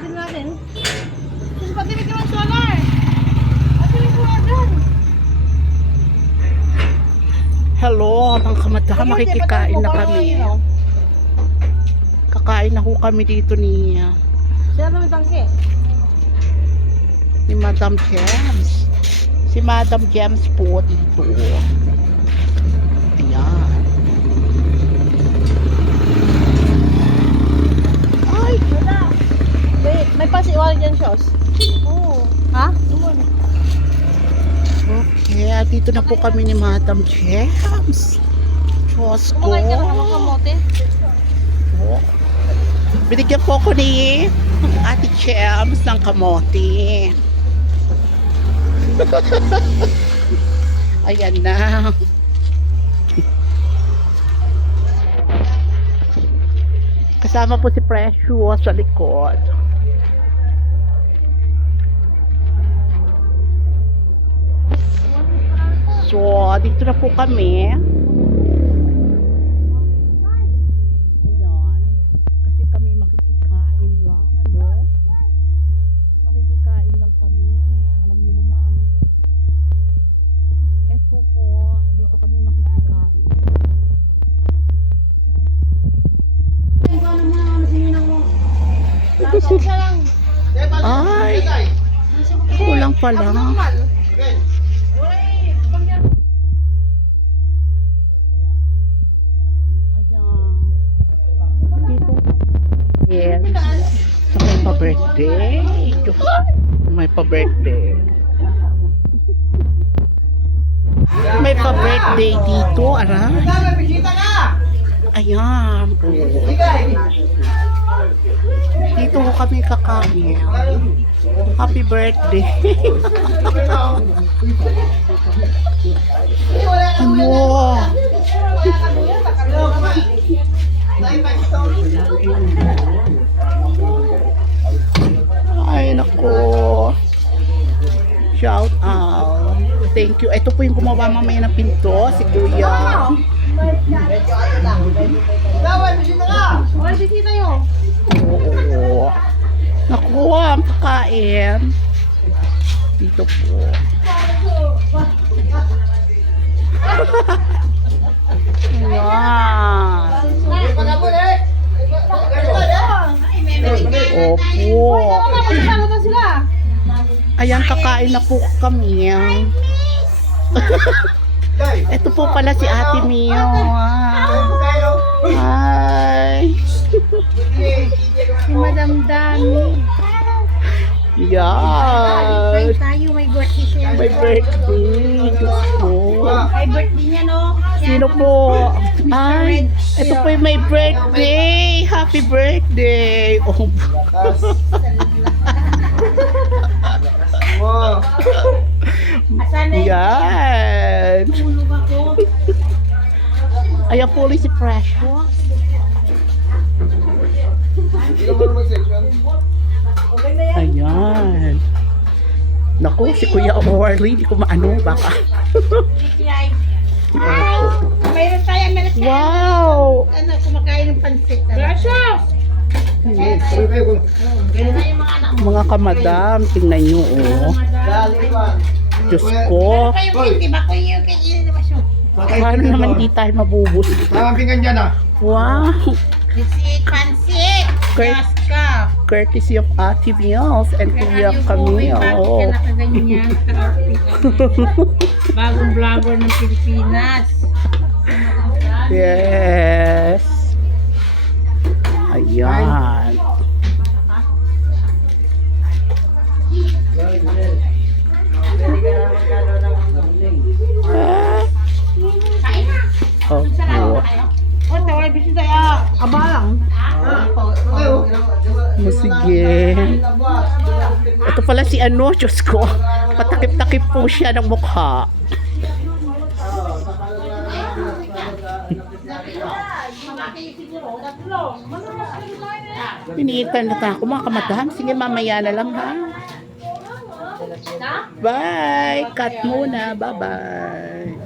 Natin natin. Kasi patinig naman solar. Patinig mo agad. Hello, mga kamadam, makikikain na kami. Kakain na ho kami dito ni Siya na may tangke. Madam James. Si Madam James po dito. Ayan. Ay! May pasiwal dyan, Shos. Oo. Ha? Okay, dito na po kami ni Madam James. Diyos ko. Kumakain ka na ng kamote. Oh. Binigyan po ko ni Ate James ng kamote. Ayan na. Kasama po si Precious sa likod. So, dito na po kami. Ayan. Kasi kami makikikain lang, ano? Makikikain lang kami. Alam niyo naman. Eto po, dito kami makikikain. Ay! Kulang pala. Ayan. Yes. Sa may pa-birthday. May pa-birthday. May pa-birthday dito. Aray. Ayan. Dito ko kami kakain. Happy birthday. Ano? Ay, nako. Shout out. Thank you. Ito po yung gumawa mamaya ng pinto, si Kuya. Wala bisita yun. Oo. Naku, ang kakain. Dito po. Ayan. Opo. Ayan, kakain na po kami. Ito po pala si Ate Mio. Hi. Si Madam Dami. Yes. Tayo, may birthday siya. My birthday. Diyos ko. May birthday niya, no? Sino po? Ay, ito po yung my birthday. Happy birthday. Oh. Yan. Ayan po ulit si Precious. Ayan. Naku, si Kuya Orly, hindi ko maano, baka. Mayroon tayo meron siya. Wow! Ano, kumakain ng pansit. Gracias! Ganun na yung mga anak mo. Mga kamadam, tingnan nyo, oh. Diyos ko. Kayo kinti ba ko yung kinti? Paano naman di tayo mabubus? Nakapingan dyan ah. Wow! Pansit, pansit! Great. Diyos ka! Courtesy of Ate Meals and Kuya Camille. Bakit ka nakaganyan? Bagong vlogger ng Pilipinas. Yes. Ayan. Kain na! Oh, Salamat kayo. O, tawag bisita ya. Abalang. sige. Ito pala si ano, Diyos ko. Patakip-takip po siya ng mukha. Iniintay na ako mga kamadam. Sige, mamaya na lang ha. Bye! Cut muna. Bye-bye.